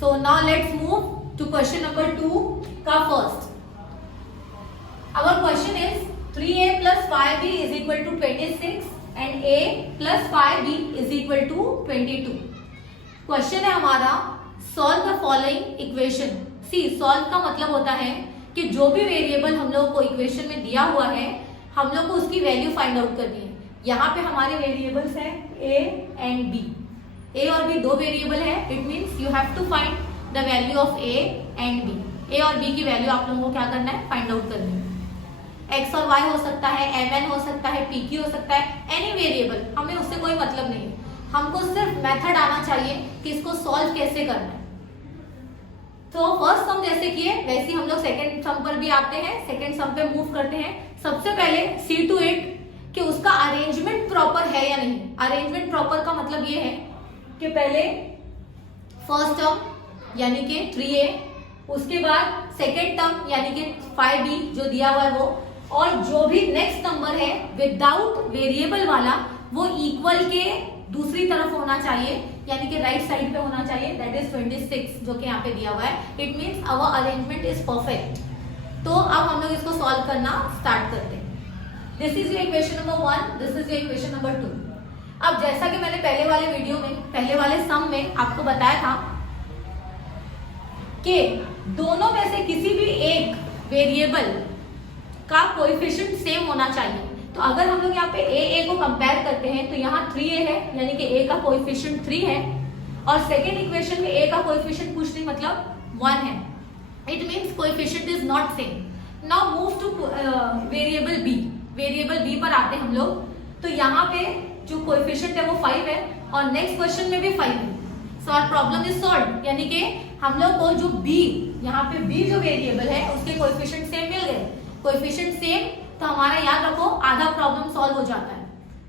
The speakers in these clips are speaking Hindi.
So now let's move to question number 2 का first. Our question is 3a plus 5b is equal to 26 and a plus 5b is equal to 22. Question है हमारा solve the following equation. See, solve का मतलब होता है कि जो भी वेरिएबल हम लोग को इक्वेशन में दिया हुआ है हम लोग को उसकी वैल्यू फाइंड आउट करनी है. यहाँ पे हमारे वेरिएबल्स हैं a एंड b. a और b दो वेरिएबल है. It means you have to find the value of a and b. a और b की वैल्यू आप लोगों को क्या करना है, फाइंड आउट करनी है. x और y हो सकता है, mn हो सकता है, pq हो सकता है, एनी वेरिएबल, हमें उससे कोई मतलब नहीं है. हमको सिर्फ मेथड आना चाहिए कि इसको सॉल्व कैसे करना है. तो फर्स्ट सम जैसे किए वैसे हम लोग सेकंड सम पर भी आते हैं. सेकंड सम पे मूव करते हैं. सबसे पहले सी टू इट कि उसका अरेंजमेंट प्रॉपर है या नहीं. अरेंजमेंट प्रॉपर का मतलब ये है कि पहले फर्स्ट टर्म यानी कि 3a, उसके बाद सेकेंड टर्म यानी कि 5b जो दिया हुआ है वो, और जो भी नेक्स्ट नंबर है विदाउट वेरिएबल वाला वो इक्वल के दूसरी तरफ होना चाहिए यानी कि राइट साइड पे होना चाहिए. दैट इज 26 जो कि यहाँ पे दिया हुआ है. It means our arrangement is perfect. तो अब हम लोग इसको सॉल्व करना स्टार्ट करते हैं. This is your equation number 1, this is your equation number 2. अब जैसा कि मैंने पहले वाले वीडियो में, पहले वाले सम में आपको बताया था कि दोनों में से किसी भी एक वेरिएबल का कोएफिशिएंट सेम होना चाहिए. तो अगर हम लोग यहाँ पे a को कंपेयर करते हैं तो यहाँ 3a है यानी कि a का कोएफिशिएंट 3 है और सेकेंड इक्वेशन में a का कोएफिशिएंट कुछ नहीं मतलब 1 है. It means coefficient is not same. Now move two variable b. Variable b पर आते हैं हम लोग. तो यहाँ पे जो कोएफिशिएंट है वो 5 है और नेक्स्ट क्वेश्चन में भी 5 है. So our problem is solved. यानी कि हम लोग को जो b, यहाँ पे b जो वेरिएबल है उसके कोएफिशिएंट सेम मिल गए. कोएफिशिएंट सेम तो हमारा याद रखो आधा प्रॉब्लम सॉल्व हो जाता है.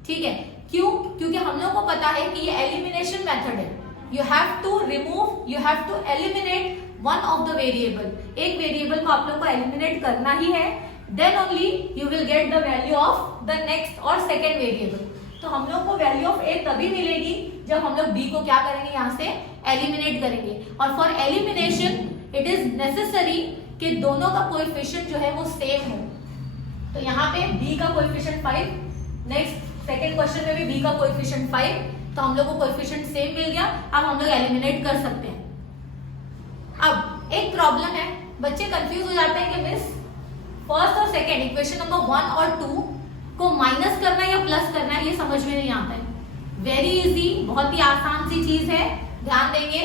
ठीक है, क्यों? क्योंकि हम लोग को पता है कि ये एलिमिनेशन मेथड है. You have to remove, you have to eliminate one of the variable. एक वेरिएबल को आप लोग को एलिमिनेट करना ही है. Then only you will get the value of the next और सेकेंड वेरिएबल. तो हम लोग को वैल्यू ऑफ a तभी मिलेगी जब हम लोग b को क्या करेंगे, यहाँ से एलिमिनेट करेंगे. और for elimination it is necessary कि दोनों का कोएफिशिएंट जो है वो सेम हो. तो यहाँ पे b का कोएफिशिएंट 5, नेक्स्ट सेकेंड क्वेश्चन में भी b का कोएफिशिएंट 5. तो हम लोग को कोएफिशिएंट सेम मिल गया. अब हम लोग एलिमिनेट कर सकते हैं. अब एक प्रॉब्लम है, बच्चे कंफ्यूज हो जाते हैं कि मिस फर्स्ट और सेकेंड इक्वेशन नंबर 1 और 2 को माइनस करना है या प्लस करना है, ये समझ में नहीं आता है. वेरी इजी, बहुत ही आसान सी चीज है. ध्यान देंगे,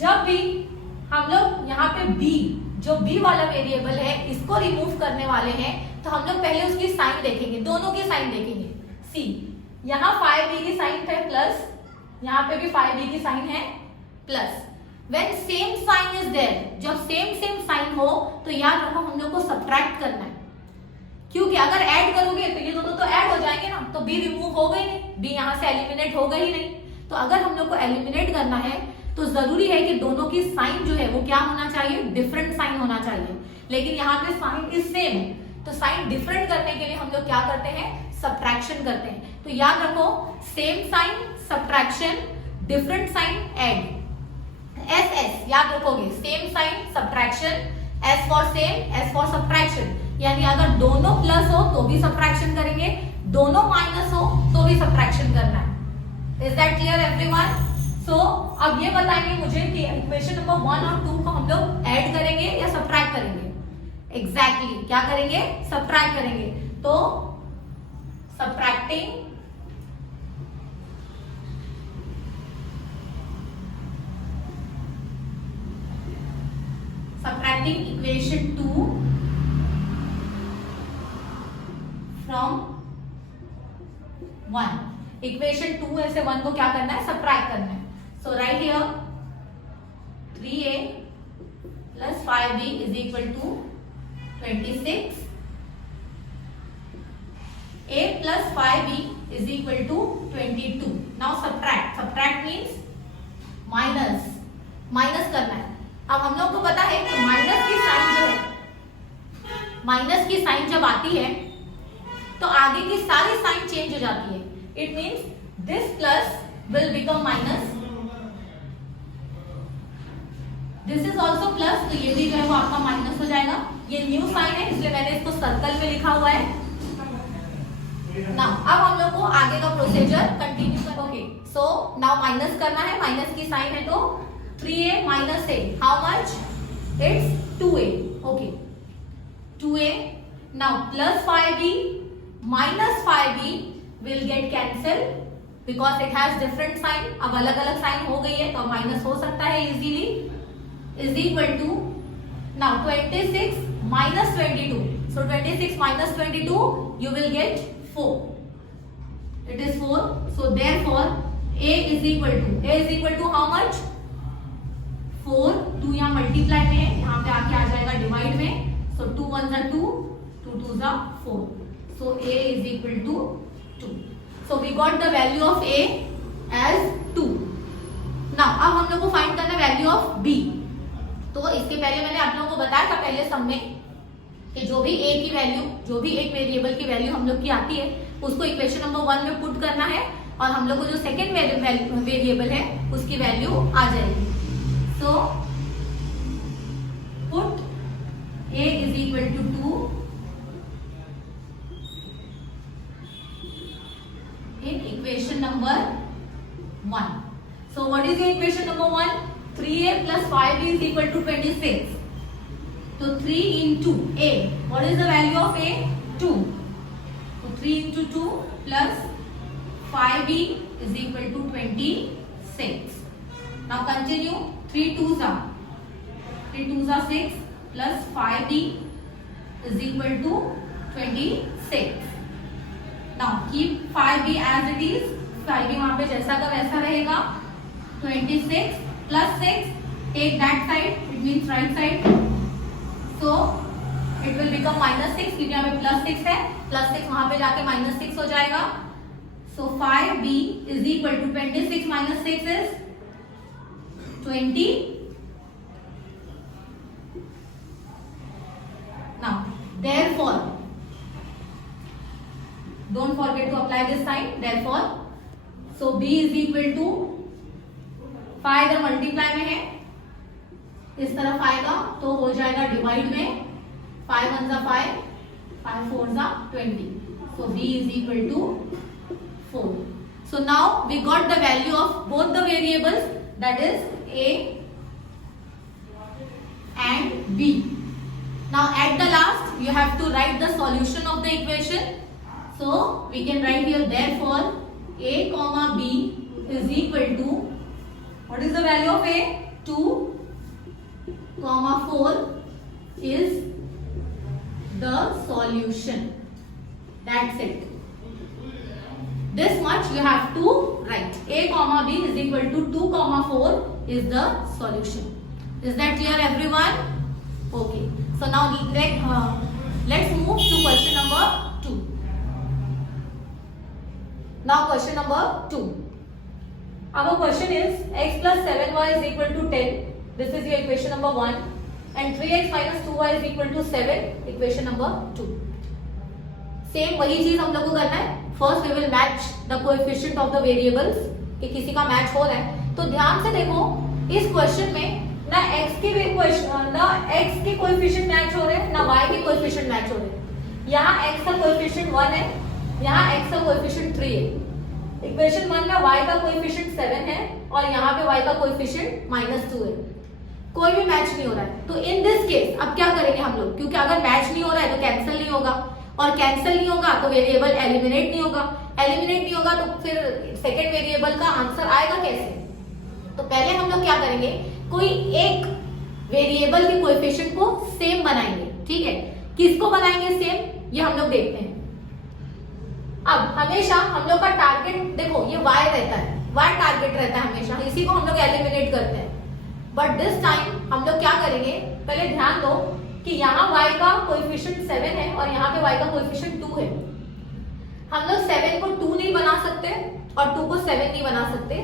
जब भी हम लोग यहाँ पे b, जो b वाला वेरिएबल है इसको रिमूव करने वाले हैं तो हम लोग पहले उसकी साइन देखेंगे, दोनों की साइन देखेंगे. सी, यहाँ 5b की साइन है प्लस, यहाँ पे भी 5b की साइन है plus. When same sign is there, जब सेम सेम साइन हो तो याद रखो हम लोग को सब्ट्रैक्ट करना है. क्योंकि अगर ऐड करोगे तो ये दोनों तो ऐड हो जाएंगे ना, तो b रिमूव होगा ही नहीं, b यहाँ से एलिमिनेट होगा ही नहीं. तो अगर हम लोग को एलिमिनेट करना है तो जरूरी है कि दोनों की साइन जो है वो क्या होना चाहिए, डिफरेंट साइन होना चाहिए. लेकिन यहाँ पे साइन इज सेम, तो साइन डिफरेंट करने के लिए हम लोग क्या करते हैं, सब्ट्रैक्शन करते हैं. तो याद रखो same sign subtraction, different sign add. S S याद रखोगे, same sign subtraction, S for same, S for subtraction. यानी अगर दोनों प्लस हो तो भी सब्ट्रैक्शन करेंगे, दोनों माइनस हो तो भी सब्ट्रैक्शन करना है. Is that clear everyone? So अब ये बताएंगे मुझे कि इक्वेशन नंबर 1 और 2 को हम लोग ऐड करेंगे या सब्ट्रैक्ट करेंगे. एग्जैक्टली क्या करेंगे, सब्ट्रैक्ट करेंगे. तो सब्ट्रैक्टिंग इक्वेशन 2 फ्रॉम 1. इक्वेशन 2 में से 1 को क्या करना है, सब्ट्रैक्ट करना है. So right here 3a plus 5b is equal to 26. a plus 5b is equal to 22. Now subtract. Subtract means minus. Minus करना है. अब हम लोग को पता है कि माइनस की साइन जो है, माइनस की साइन जब आती है तो आगे की सारी साइन चेंज हो जाती है. It means this plus will become minus this is also plus, तो ये भी जो है वो आपका माइनस हो जाएगा। ये न्यू साइन है इसलिए मैंने इसको सर्कल में लिखा हुआ है ना। अब हम लोग को आगे का प्रोसीजर कंटिन्यू करोगे। सो नाउ माइनस करना है, माइनस की साइन है तो 3a minus a, how much? It's 2a, okay 2a। Now plus 5b minus 5b will get cancel because it has different sign. अब अलग अलग साइन हो गई है तो माइनस हो सकता है easily, is equal to now 26 minus 22. So 26 minus 22 you will get 4. It is 4. So therefore a is equal to how much? 4. 2 यहाँ मल्टीप्लाई में है, यहाँ पे आके आ जाएगा डिवाइड में। So 2 1s are 2, 2 2s are 4. So a is equal to 2. So we got the value of a as 2. Now अब हम लोग को फाइंड करना वैल्यू ऑफ b। तो इसके पहले मैंने आप लोगों को बताया था पहले सम में कि जो भी a की वैल्यू, जो भी एक वेरिएबल की वैल्यू हम लोग की आती है उसको इक्वेशन नंबर 1 में पुट करना है और हम लोग को जो सेकेंड वेरिएबल है उसकी वैल्यू आ जाएगी। So put a is equal to 2 in equation number 1। So what is your equation number 1? 3a plus 5b is equal to 26. So 3 into a. What is the value of a? 2. So 3 into 2 plus 5b is equal to 26. Now continue. 3 2s are 6 plus 5b is equal to 26. Now keep 5b as it is. 5b वहां पे जैसा का वैसा रहेगा। 26 plus 6, take that side, it means right side, so it will become minus 6 क्योंकि यहाँ पे plus 6 है, plus 6 वहां पे जाके minus 6 हो जाएगा। So 5b is equal to 26 minus 6 is 20. Now therefore don't forget to apply this sign, therefore so b is equal to 5 इधर मल्टीप्लाई में है, इस तरफ आएगा तो हो जाएगा डिवाइड में। 5 1s are 5, 5 4s are 20. So b is equal to 4. So now we got the value of both the variables, that is a and b. Now at the last you have to write the solution of the equation. So we can write here therefore a comma b is equal to, what is the value of a? 2 comma 4 is the solution. That's it. This much you have to write. A comma b is equal to 2 comma 4 is the solution. Is that clear everyone? Okay. So now let's move to question number 2. Now question number 2. Our question is x plus 7y is equal to 10. This is your equation number 1. And 3x minus 2y is equal to 7. Equation number 2. Same वही चीज हम लोग को करना है। First we will match the coefficient of the variables कि किसी का मैच हो रहा है। तो ध्यान से देखो इस क्वेश्चन में ना x के कोएफिशिएंट मैच हो रहे हैं ना y के कोएफिशिएंट मैच हो रहे हैं। यहाँ x का कोएफिशिएंट 1 है, यहाँ x का कोएफिशिएंट 3 है। इक्वेशन 1 में y का कोएफिशिएंट 7 है और यहाँ पे y का कोएफिशिएंट -2 है। कोई भी मैच नहीं हो रहा है। तो इन दिस केस अब क्या करेंगे हम लोग, क्योंकि अगर मैच नहीं हो रहा है तो कैंसिल नहीं होगा और कैंसिल नहीं होगा तो वेरिएबल एलिमिनेट नहीं होगा, एलिमिनेट नहीं होगा तो फिर सेकेंड वेरिएबल का आंसर आएगा कैसे। तो पहले हम लोग क्या करेंगे, कोई एक वेरिएबल के कोएफिशिएंट को सेम बनाएंगे। ठीक है, किसको बनाएंगे सेम ये हम लोग देखते हैं। अब हमेशा हम लोग का टारगेट देखो ये y रहता है, y टारगेट रहता है हमेशा, इसी को हम लोग एलिमिनेट करते हैं। बट दिस टाइम हम लोग क्या करेंगे, पहले ध्यान दो कि यहाँ y का कोएफिशिएंट 7 है और यहाँ पे y का कोएफिशिएंट 2 है। हम लोग 7 को 2 नहीं बना सकते और 2 को 7 नहीं बना सकते,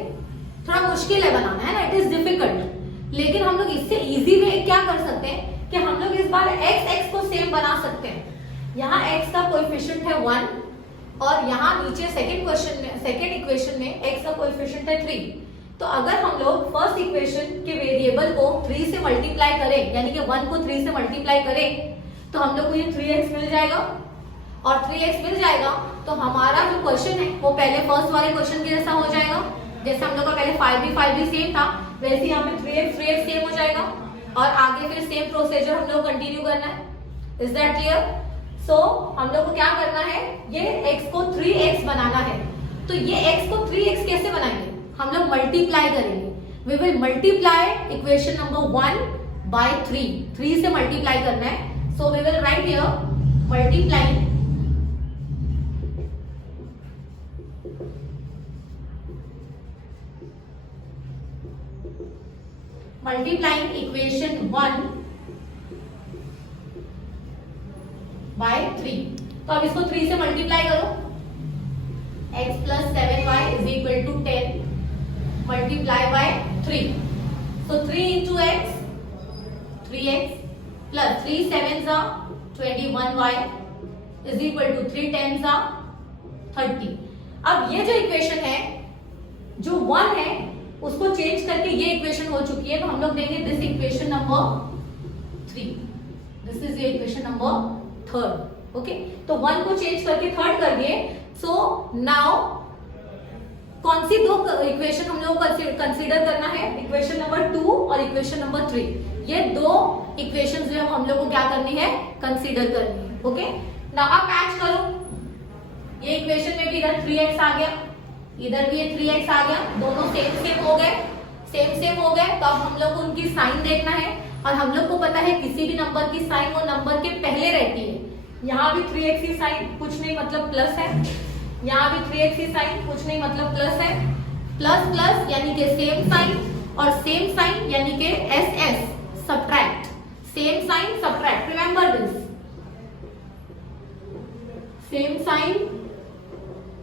थोड़ा मुश्किल है बनाना, है ना, इट इज डिफिकल्ट। लेकिन हम लोग इससे इजी वे क्या कर सकते हैं कि हम लोग इस बार x को सेम बना सकते हैं। यहाँ x का कोएफिशिएंट है 1 और यहाँ नीचे सेकेंड इक्वेशन में x का कोएफिशिएंट है 3। तो अगर हम लोग फर्स्ट इक्वेशन के वेरिएबल को 3 से मल्टीप्लाई करें, यानी कि 1 को 3 से मल्टीप्लाई करें, तो हम लोग को ये 3x मिल जाएगा। और 3x मिल जाएगा तो हमारा जो क्वेश्चन है वो पहले फर्स्ट वाले क्वेश्चन के जैसा हो जाएगा। जैसे हम लोग का पहले 5b सेम था, वैसे यहाँ पे 3x सेम हो जाएगा और आगे फिर सेम प्रोसीजर हम लोग कंटिन्यू करना है। Is that clear? सो हम लोग को क्या करना है, ये x को 3x बनाना है। तो ये x को 3x कैसे बनाएंगे? हम लोग मल्टीप्लाई करेंगे। We will multiply equation number 1 by 3 से मल्टीप्लाई करना है। So we will write here multiplying equation 1 by 3। तो अब इसको 3 से मल्टीप्लाई करो। x plus 7y is equal to 10 multiply by 3. So 3 into x, 3x plus 3 sevens are 21y is equal to 3 tens are 30. अब ये जो इक्वेशन है, जो 1 है, उसको चेंज करके ये इक्वेशन हो चुकी है, तो हम लोग देंगे this equation number 3. This is ये इक्वेशन नंबर 3. ओके, तो 1 को चेंज करके 3 कर दिए। सो नाउ कौन सी दो इक्वेशन हम लोग कंसीडर करना है? इक्वेशन नंबर 2 और इक्वेशन नंबर 3। ये दो इक्वेशन जो है हम लोग को क्या करनी है? कंसीडर करनी है। ओके, नाउ आप मैच करो। ये इक्वेशन में भी इधर 3x आ गया, इधर भी ये 3x आ गया, दोनों सेम हो गए, सेम हो गए। तो अब हम लोग को उनकी साइन देखना है और हम लोग को पता है किसी भी नंबर की साइन वो नंबर के पहले रहती है। यहाँ भी 3x की साइन कुछ नहीं मतलब प्लस है, यहाँ भी 3x की साइन कुछ नहीं मतलब प्लस है। प्लस प्लस यानी कि सेम साइन, और सेम साइन यानी कि SS subtract, same sign subtract. Remember this, same sign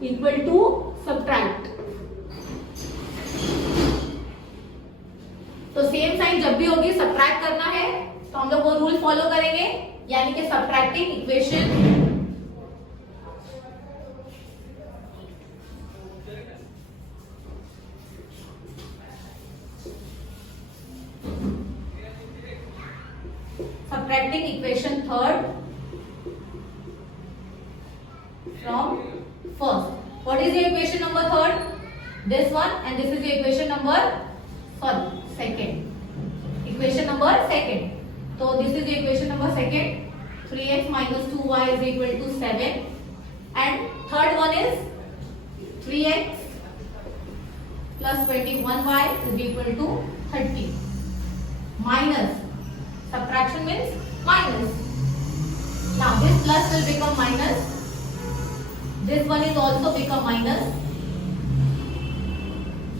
equal to subtract. तो सेम साइन जब भी होगी सब्ट्रैक्ट करना है, तो हम लोग वो रूल फॉलो करेंगे, यानी कि subtracting equation third from first. What is the equation number third? This one, and this is the equation number second. Equation number second. So this is the equation number second. 3x minus 2y is equal to 7, and third one is 3x plus 21y is equal to 30. Minus, subtraction means minus. Now this plus will become minus, this one is also become minus,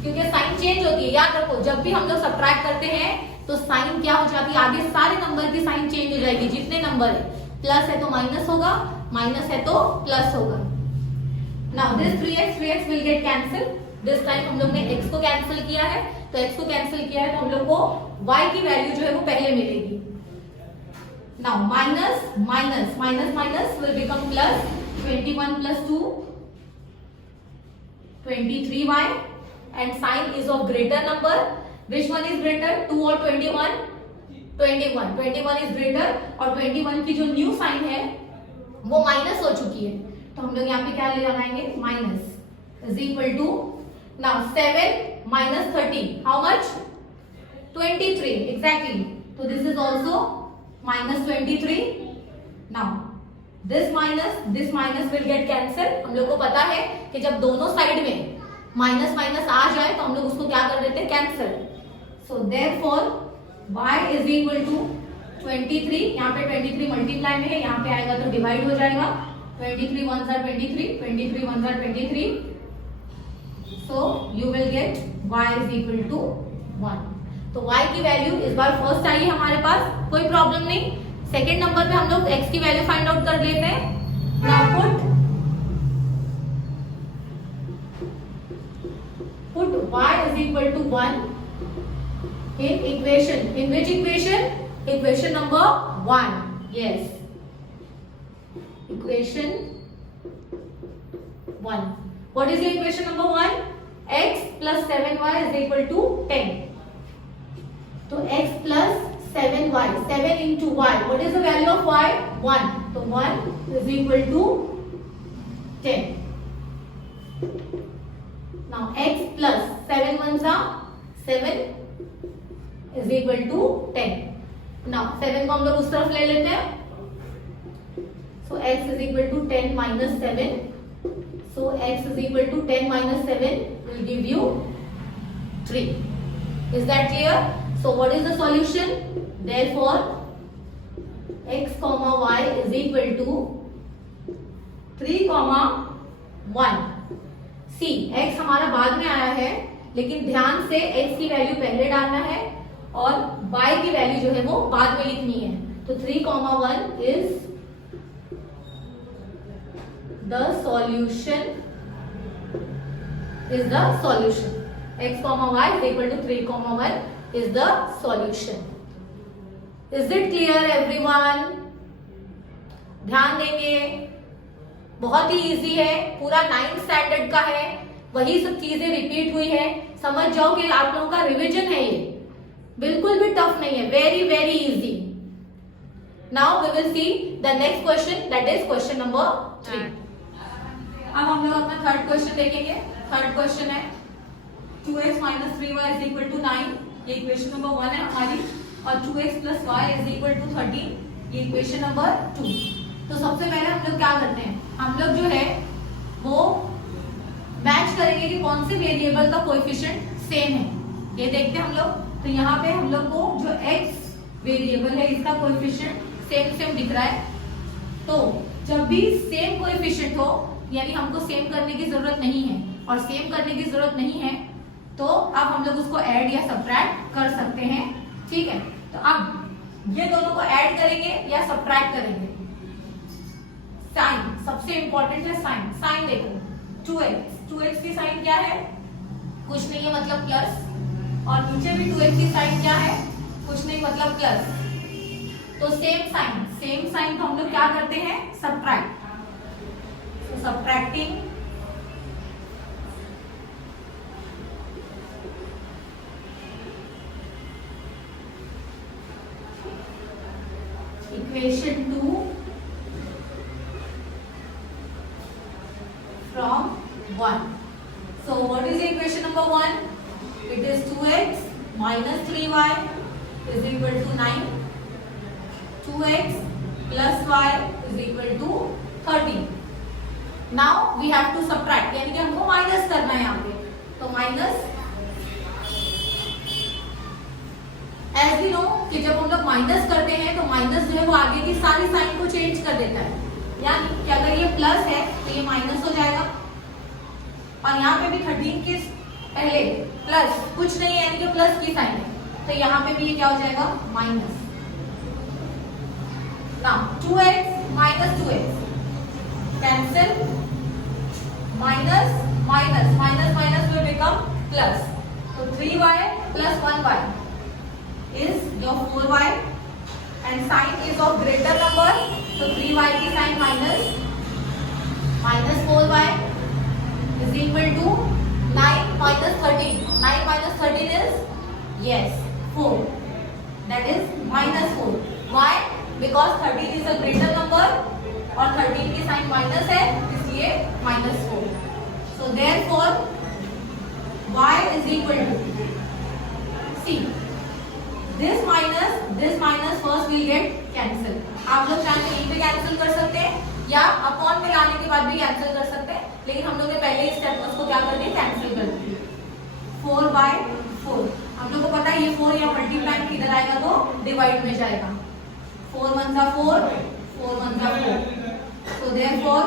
क्योंकि साइन चेंज होती है। याद रखो, जब भी हम लोग सब्ट्रैक्ट करते हैं तो साइन क्या हो जाती है, आगे सारे नंबर की साइन चेंज हो जाएगी। जितने नंबर है, प्लस है तो माइनस होगा, माइनस है तो प्लस होगा। Now this 3x will get cancel. This time हम लोग ने x को कैंसिल किया है, तो x को कैंसिल किया है तो हम लोग को y की वैल्यू जो है वो पहले मिलेगी। Now minus minus minus minus will become plus, 21 plus 2 23y, and sign is of greater number. Which one is greater, 2 or 21? 21 is greater, और 21 की जो न्यू साइन है वो माइनस हो चुकी है, तो हम लोग यहाँ पे क्या ले लगाएंगे, minus is equal to. Now 7 minus 30, how much? 23 exactly. So this is also minus 23. Now this minus will get cancelled. हम लोग को पता है कि जब दोनों साइड में माइनस माइनस आ जाए तो हम लोग उसको क्या कर देते हैं, cancel. So therefore y is equal to 23, यहाँ पे 23 मल्टीप्लाई में है, यहाँ पे आएगा तो डिवाइड हो जाएगा। 23 ones are 23, 23 ones are 23, so you will get y is equal to 1। तो y की वैल्यू इस बार फर्स्ट आई हमारे पास, कोई प्रॉब्लम नहीं। सेकेंड नंबर पे हम लोग x की वैल्यू फाइंड आउट कर लेते हैं। Now put y is equal to 1 in equation. In which equation? Equation number 1. Yes. Equation 1. What is the equation number 1? x plus 7y is equal to 10. तो x plus 7y, 7 into y, what is the value of y? 1. तो 1 is equal to 10. Now x plus 7 ones are 7 is equal to 10. Now 7 को हम लोग उस तरफ ले लेते हैं. So x is equal to 10 minus 7. So x is equal to 10 minus 7 will give you 3. Is that clear? So what is the solution? Therefore x comma y is equal to 3 comma 1. See, x हमारा बाद में आया है, लेकिन ध्यान से x की वैल्यू पहले डालना है और y की वैल्यू जो है वो बाद में लिखनी है. तो 3 comma 1 is the solution. Is the solution. X comma y is equal to 3 comma 1 is the solution. Is it clear everyone? ध्यान देंगे, बहुत ही इजी है, पूरा 9th स्टैंडर्ड का है, वही सब चीजें रिपीट हुई है. समझ जाओ कि आप लोगों का रिवीजन है, ये बिल्कुल भी टफ नहीं है, very very easy. Now we will see the next question, that is question number 3. अब हम लोग अपना थर्ड क्वेश्चन देखेंगे. थर्ड क्वेश्चन है 2x minus 3y is equal to 9. ये इक्वेशन नंबर 1 है हमारी. और 2x plus y is equal to 13. ये इक्वेशन नंबर 2. तो सबसे पहले हम लोग क्या करते हैं, हम लोग जो है वो मैच करेंगे कि कौन से वेरिएबल का कोएफिशिएंट सेम है. ये देखते हैं हम लोग. तो यहाँ पे हम लोग को जो x वेरिएबल है इसका कोएफिशिएंट सेम सेम दिख रहा है. तो जब भी सेम कोएफिशिएंट हो, यानी हमको सेम करने की जरूरत नहीं है, और सेम करने की जरूरत नहीं है तो अब हम लोग उसको ऐड या सब्ट्रैक्ट कर सकते हैं. ठीक है, तो अब ये दोनों को ऐड करेंगे या सब्ट्रैक्ट करेंगे. साइन सबसे इंपॉर्टेंट है. साइन साइन देखो, 2x की साइन क्या है? कुछ नहीं है, मतलब प्लस. और नीचे भी 2x की साइन क्या है? कुछ नहीं, मतलब प्लस. तो सेम साइन को हम लोग क्या करते हैं? Subtract. Subtracting equation 2 from 1. So what is equation number 1? It is 2x minus 3y is equal to 9. 2x plus y is equal to 13. Now we have to subtract, यानी कि हमको माइनस करना है यहाँ पे. तो माइनस, एज वी नो कि जब हम लोग माइनस करते हैं तो माइनस जो है वो आगे की सारी साइन को चेंज कर देता है. यानी कि अगर ये प्लस है तो ये माइनस हो जाएगा. और यहाँ पे भी 13 के पहले प्लस कुछ नहीं है, यानी कि प्लस की साइन है, तो यहाँ पे भी ये क्या हो जाएगा? Minus. Now 2x minus 2x cancel, minus will become plus. So 3y plus 1y is your 4y, and sign is of greater number, so 3y की sign minus 4y is equal to 9 minus 13. 9 minus 13 is, yes, 4. That is minus 4. Why? Because 13 is a greater number और 13 की साइन माइनस है, इसलिए minus 4. So therefore y is equal to, see, this minus first will get cancel. आप लोग चाहे यहीं पे कैंसिल कर सकते हैं या अपॉन में लाने के बाद भी कैंसिल कर सकते हैं, लेकिन हम लोग ने पहले इस स्टेप उसको क्या कर दिया? कैंसिल कर दिया. 4/4. हम लोग को पता है ये 4 या मल्टीप्लाई किधर आएगा तो डिवाइड में जाएगा. 4 1 जा 4, 4 1 जा 4. So therefore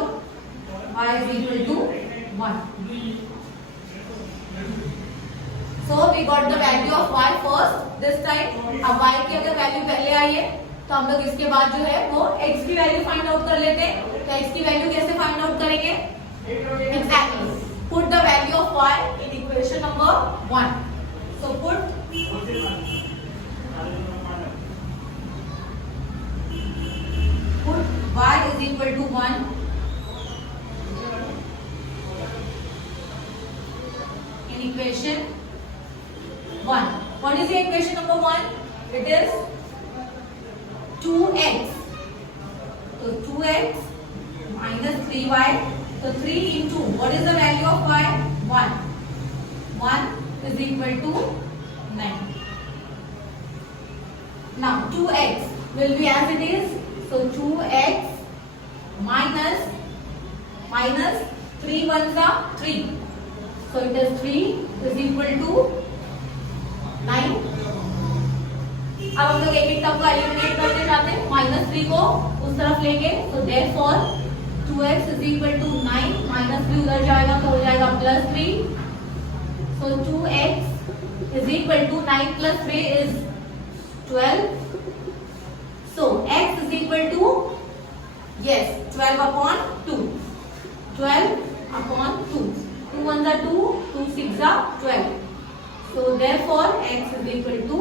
y is equal to 1. So we got the value of y first this time. अब y की अगर वैल्यू पहले आई है तो हम लोग इसके बाद जो है वो x की वैल्यू फाइंड आउट कर लेते हैं. तो x की वैल्यू कैसे फाइंड आउट करेंगे? Exactly. Put the value of y in equation number 1. So put y is equal to 1 in equation 1. What is the equation number 1? It is 2x. So 2x minus 3y. So 3 into what is the value of y? 1. 1 is equal to 9. Now 2x will be as it is. So 2x minus 3 ones are 3. So it is 3 is equal to 9. अब हम लोग एक एक टर्म को एलिमिनेट करते जाते हैं. -3 को उस तरफ लेंगे. So therefore 2x is equal to 9. -3 उधर जाएगा तो हो जाएगा +3. So 2x is equal to 9 plus 3 is 12. So x is equal to, yes, 12 upon 2. 12 upon 2. 2 ones are 2, 2 6 are 12. So therefore x is equal to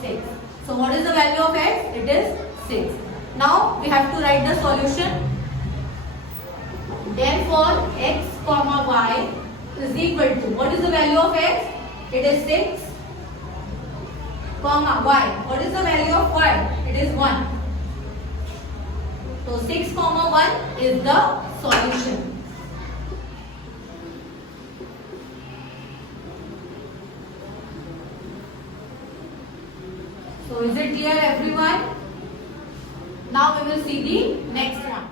6. So what is the value of x? It is 6. Now we have to write the solution. Therefore x comma y is equal to, what is the value of x? It is 6 comma y. What is the value of y? It is 1. So 6 comma 1 is the solution. So is it clear everyone? Now we will see the next one.